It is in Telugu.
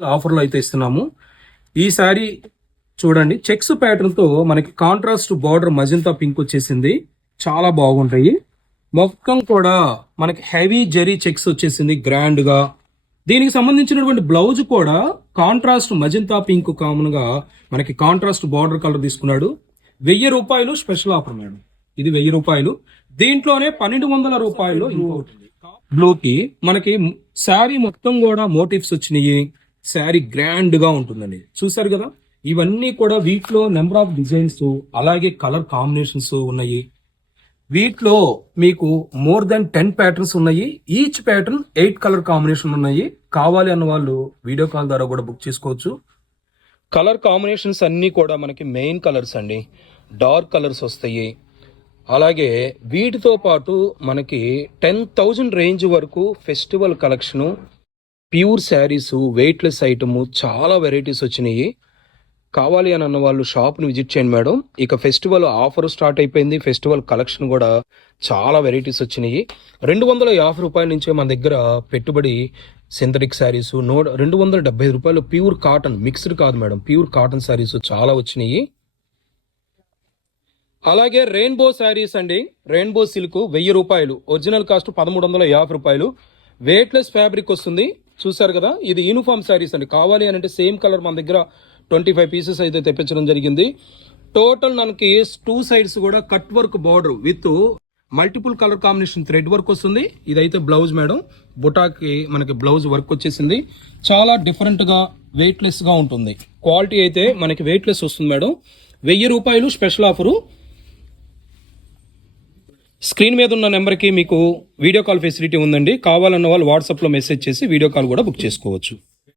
ఆఫర్లో అయితే ఇస్తున్నాము. ఈ శారీ చూడండి చెక్స్ ప్యాటర్న్తో మనకి కాంట్రాస్ట్ బార్డర్ మజంతా పింక్ వచ్చేసింది. చాలా బాగుంటాయి. మొత్తం కూడా మనకి హెవీ జెరీ చెక్స్ వచ్చేసింది గ్రాండ్గా. దీనికి సంబంధించినటువంటి బ్లౌజ్ కూడా కాంట్రాస్ట్ మజంతా పింక్ కామన్గా మనకి కాంట్రాస్ట్ బార్డర్ కలర్ తీసుకున్నాడు. వెయ్యి రూపాయలు స్పెషల్ ఆఫర్ మేడం ఇది వెయ్యి రూపాయలు. దీంట్లోనే పన్నెండు వందల రూపాయలు ఇంకోటి బ్లూకి మనకి శారీ మొత్తం కూడా మోటివ్స్ వచ్చినాయి. శారీ గ్రాండ్గా ఉంటుందండి. చూసారు కదా? ఇవన్నీ కూడా వీటిలో నెంబర్ ఆఫ్ డిజైన్స్ అలాగే కలర్ కాంబినేషన్స్ ఉన్నాయి. వీటిలో మీకు మోర్ దెన్ టెన్ ప్యాటర్న్స్ ఉన్నాయి. Each pattern eight colour combination ఉన్నాయి. కావాలి అన్న వాళ్ళు వీడియో కాల్ ద్వారా కూడా బుక్ చేసుకోవచ్చు. కలర్ కాంబినేషన్స్ అన్నీ కూడా మనకి మెయిన్ కలర్స్ అండి. డార్క్ కలర్స్ వస్తాయి. అలాగే వీటితో పాటు మనకి టెన్ థౌజండ్ రేంజ్ వరకు festival collection pure saris weightless item చాలా వెరైటీస్ వచ్చినాయి. కావాలి అని అన్న వాళ్ళు షాప్ని విజిట్ చేయండి మేడం. ఇక ఫెస్టివల్ ఆఫర్ స్టార్ట్ అయిపోయింది. ఫెస్టివల్ కలెక్షన్ కూడా చాలా వెరైటీస్ వచ్చినాయి. రెండు వందల యాభై రూపాయల నుంచే మన దగ్గర పెట్టుబడి సింథటిక్ శారీస్ నో రెండు వందల డెబ్బై రూపాయలు ప్యూర్ కాటన్ మిక్స్డ్ కాదు మేడం. ప్యూర్ కాటన్ శారీస్ చాలా వచ్చినాయి. అలాగే రెయిన్బో శారీస్ అండి. రెయిన్బో సిల్క్ వెయ్యి రూపాయలు. ఒరిజినల్ కాస్ట్ పదమూడు వందల యాభై రూపాయలు. వెయిట్లెస్ ఫ్యాబ్రిక్ వస్తుంది. చూశారు కదా? ఇది యూనిఫామ్ శారీస్ అండి. కావాలి అని అంటే సేమ్ కలర్ మన దగ్గర ట్వంటీ ఫైవ్ పీసెస్ అయితే తెప్పించడం జరిగింది. టోటల్ మనకి టూ సైడ్స్ కూడా cut work border with multiple colour combination thread work వస్తుంది. ఇదైతే బ్లౌజ్ మేడం. బుటాకి మనకి బ్లౌజ్ వర్క్ వచ్చేసింది. చాలా డిఫరెంట్గా వెయిట్లెస్గా ఉంటుంది. క్వాలిటీ అయితే మనకి వెయిట్లెస్ వస్తుంది మేడం. వెయ్యి రూపాయలు స్పెషల్ ఆఫరు స్క్రీన్ మీద ఉన్న నెంబర్కి మీకు వీడియో కాల్ ఫెసిలిటీ ఉందండి. కావాలన్న వాళ్ళు వాట్సాప్లో మెసేజ్ చేసి వీడియో కాల్ కూడా బుక్ చేసుకోవచ్చు.